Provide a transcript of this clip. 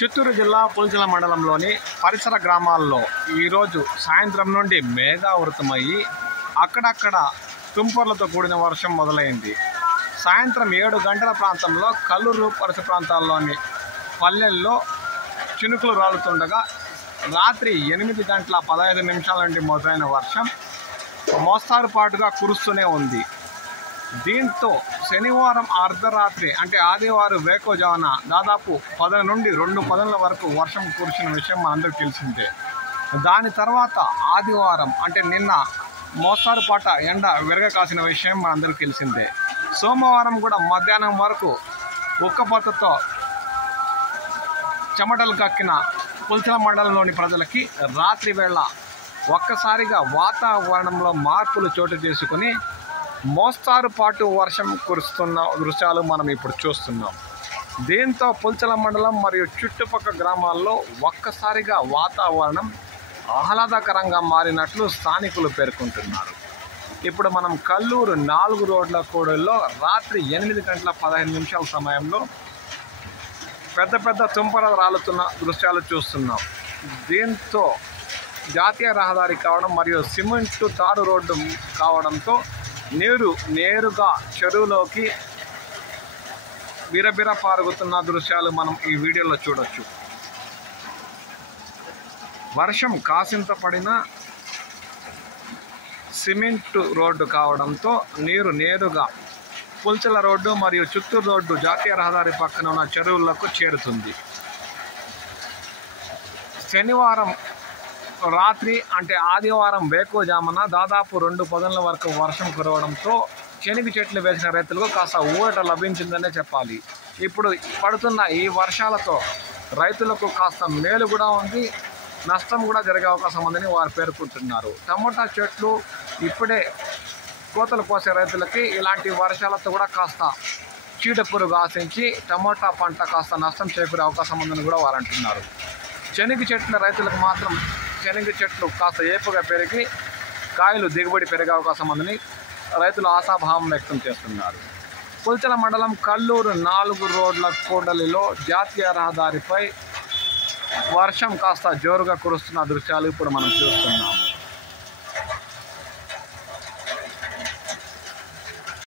చిత్తూరు జిల్లా పులిచెల మండలంలోని పరిసర గ్రామాల్లో ఈరోజు సాయంత్రం నుండి మేఘావృతమయ్యి అక్కడక్కడ తుంపర్లతో కూడిన వర్షం మొదలైంది. సాయంత్రం 7 గంటల ప్రాంతంలో కల్లూరు పరిసర ప్రాంతాల్లోని పల్లెల్లో చినుకులు రాలుతుండగా రాత్రి 8 గంటల 15 నిమిషాల నుండి మొదలైన వర్షం మోస్తారుపాటుగా కురుస్తూనే ఉంది. దీంతో శనివారం అర్ధరాత్రి అంటే ఆదివారం వేకోజామున దాదాపు 10 నుండి 2 పదుల వరకు వర్షం కురిసిన విషయం మనందరికీ తెలిసిందే. దాని తర్వాత ఆదివారం అంటే నిన్న మోస్తారుపాట ఎండ విరగ కాసిన విషయం మనందరికీ తెలిసిందే. సోమవారం కూడా మధ్యాహ్నం వరకు ఉక్కపోతతో చెమటలు కక్కిన పులిచెల మండలంలోని ప్రజలకి రాత్రి వేళ ఒక్కసారిగా వాతావరణంలో మార్పులు చోటు చేసుకుని మోస్తారుపాటు వర్షం కురుస్తున్న దృశ్యాలు మనం ఇప్పుడు చూస్తున్నాం. దీంతో పులిచెల మండలం మరియు చుట్టుపక్కల గ్రామాల్లో ఒక్కసారిగా వాతావరణం ఆహ్లాదకరంగా మారినట్లు స్థానికులు పేర్కొంటున్నారు. ఇప్పుడు మనం కల్లూరు 4 రోడ్ల కూడలిలో రాత్రి 8 గంటల 15 నిమిషాల సమయంలో పెద్ద తుంపర రాలుతున్న దృశ్యాలు చూస్తున్నాం. దీంతో జాతీయ రహదారి కావడం మరియు సిమెంటు తారు రోడ్డు కావడంతో నీరు నేరుగా చెరువులోకి బిరబిర పారుగుతున్న దృశ్యాలు మనం ఈ వీడియోలో చూడొచ్చు. వర్షం కాసింత పడిన సిమెంటు రోడ్డు కావడంతో నీరు నేరుగా పులిచెల రోడ్డు మరియు చిత్తూరు రోడ్డు జాతీయ రహదారి పక్కన ఉన్న చెరువులకు చేరుతుంది. శనివారం రాత్రి అంటే ఆదివారం వేకోజామున దాదాపు 2 పదుల వరకు వర్షం కురవడంతో శనగ చెట్లు వేసిన రైతులకు కాస్త ఊరట లభించిందనే చెప్పాలి. ఇప్పుడు పడుతున్న ఈ వర్షాలతో రైతులకు కాస్త మేలు కూడా ఉంది, నష్టం కూడా జరిగే అవకాశం ఉందని వారు పేర్కొంటున్నారు. టమోటా చెట్లు ఇప్పుడే కోతలు కోసే రైతులకి ఇలాంటి వర్షాలతో కూడా కాస్త చీడపురుగు ఆశించి టమోటా పంట కాస్త నష్టం చేకూరే అవకాశం ఉందని కూడా వారు అంటున్నారు. శనగ చెట్ల రైతులకు మాత్రం శనగ చెట్లు కాస్త ఏపుగా పెరిగి కాయలు దిగుబడి పెరిగే అవకాశం ఉందని రైతులు ఆశాభావం వ్యక్తం చేస్తున్నారు. పులిచెల మండలం కల్లూరు 4 రోడ్ల కూడలిలో జాతీయ రహదారిపై వర్షం కాస్త జోరుగా కురుస్తున్న దృశ్యాలు ఇప్పుడు మనం చూస్తున్నాం.